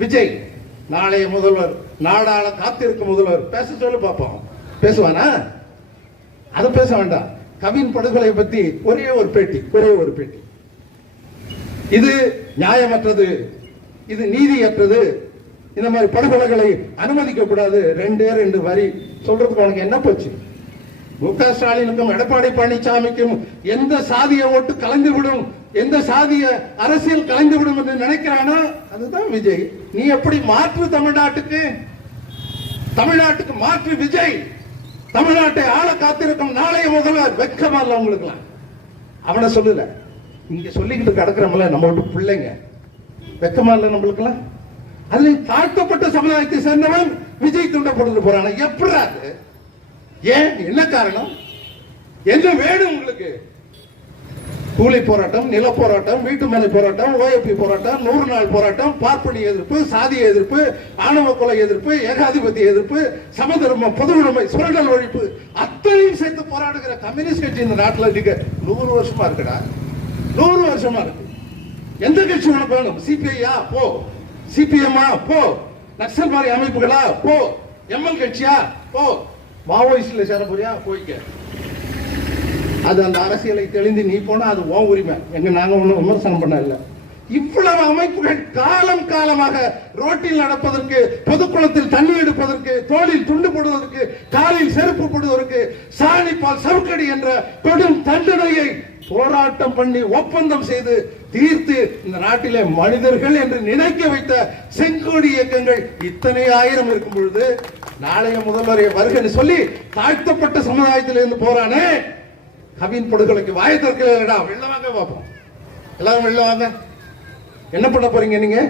விஜய் நாளைய முதல்வர், நாடாள காத்திருக்கும் முதல்வர் பேச சொல்லி பார்ப்போம். பேசுவானா? அது பேச வேண்டாம். கவின் படுகொலை பத்தி ஒரே ஒரு பேட்டி. இது நியாயமற்றது, இது நீதியற்றது, இந்த மாதிரி படுகொலைகளை அனுமதிக்க கூடாது. ரெண்டு வரி சொல்றதுக்கு உனக்கு என்ன போச்சு? மு.க. ஸ்டாலினுக்கும் எடப்பாடி பழனிசாமிக்கும் எந்த சாதிய ஓட்டு கலந்துவிடும், எந்த சாதிய அரசியல் கலந்துவிடும் என்று நினைக்கிறானோ அதுதான் விஜய். நீ எப்படி மாற்று தமிழ்நாட்டுக்கு மாற்று விஜய், தமிழ்நாட்டை ஆள காத்திருக்கும் நாளைய முதல்வர். வெக்கமா இல்ல உங்களுக்கு? அவனை சொல்லல, இங்க சொல்லிக்கிட்டு கிடக்கிறவங்கள நம்ம விட்டு பிள்ளைங்க. வெக்கமா இல்ல நம்மளுக்கெல்லாம்? அதுல தாழ்த்தப்பட்ட சமுதாயத்தை சேர்ந்தவன் விஜய் துண்டப்படுத்த போறான. எப்படி அது? ஏன்? என்ன காரணம்? என்ன வேணும் உங்களுக்கு? கூலி போராட்டம், நில போராட்டம், வீட்டுமனை போராட்டம், ஓஎப்பி போராட்டம், 100 நாள் போராட்டம், பார்ப்பனிய எதிர்ப்பு, சாதிய எதிர்ப்பு, ஆணவ கொலை எதிர்ப்பு, ஏகாதிபத்திய எதிர்ப்பு, சமதர்ம பொது உடைமை, சுரண்டல் ஒழிப்பு, அத்தனையும் சேர்த்து போராடுகிற கம்யூனிஸ்ட் கட்சி இந்த நாட்டில் இருக்க 100 வருஷமா இருக்குடா. 100 வருஷமா இருக்கு. எந்த கட்சி உனக்கு வேணும்? சிபிஐயா போ, சிபிஎம்மா போ, நக்சல் மாதிரி அமைப்புகளா போ, எம்எல் கட்சியா போ, மாவோயிஸ்ட்ல சேர போறியா போய்க்க. அது அந்த அரசியலை தெளிந்து நீ போனா அது ஓ உரிமை. நாங்க ஒன்னும் விமர்சனம் பண்ண இல்ல. இவ்வளவு அமைப்புகள் காலம் காலமாக ரோட்டில் நடப்பதற்கு, பொதுக்குளத்தில் தண்ணி எடுப்பதற்கு, தோளில் துண்டு போடுவதற்கு, காலில் செருப்பு போடுவதற்கு, சாணிப்பால் சவுக்கடி என்ற கொடும் தண்டனையை போராட்டம் பண்ணி ஒப்பந்தம் செய்து தீர்த்து இந்த நாட்டிலே மனிதர்கள் என்று நினைக்க வைத்த செங்கோடி இயக்கங்கள் இத்தனை ஆயிரம் இருக்கும் பொழுது நாளைய முதல்வரை வருகன்னு சொல்லி தாழ்த்தப்பட்ட சமுதாயத்தில் இருந்து போறானே கவின் படுகொலைக்கு வாய திறக்கலடா. வெளில வாங்க பார்ப்போம். எல்லாரும் வெளில வாங்க. என்ன பண்ண போறீங்க நீங்க?